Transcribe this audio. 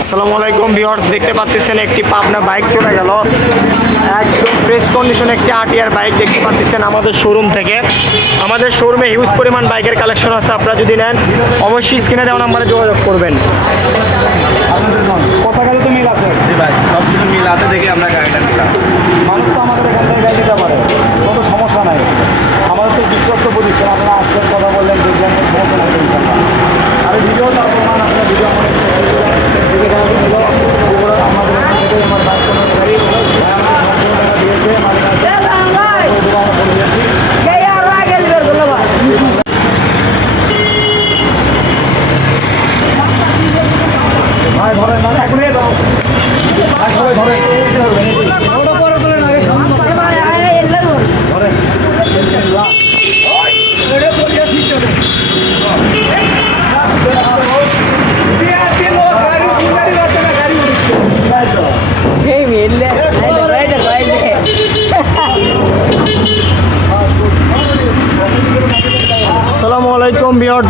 আসসালামু আলাইকুম ভিউয়ার্স, দেখতে পাচ্ছেন একটি পাবনা বাইক চলে গেল। একদম ফ্রেশ কন্ডিশন একটি আরটিআর বাইক দেখতে পাচ্ছেন আমাদের শোরুম থেকে। আমাদের শোরুমে হিউজ পরিমাণ বাইকের কালেকশন আছে। আপনারা যদি নেন অবশ্যই স্ক্রিনে দেওয়া নাম্বারে যোগাযোগ করবেন। কথা কাজে তো মিল আছে। জি ভাই, সব কিছু মিল আছে দেখে আমরা গাড়িটা নিলাম। মানুষ তো আমাদের এখান থেকে গাড়ি দিতে পারে, কোনো সমস্যা নাই। আমাদের তো বিশ্বস্ত প্রতিষ্ঠান, আপনারা আসলেন, কথা বললেন, দেখবেন, সমস্যা নাই। আর ভিডিও তার প্রমাণ, আপনার ভিডিও আমাদের দেখে দেওয়া ছিল। আমাদের এখান থেকে আমার বাইক কোনো গাড়ি টাকা দিয়েছে, আমাদের ভাই ধরেন না, এখনই দাও ভাই, সবাই ধরেন, আসসালামু আলাইকুম ভিউয়ার্স।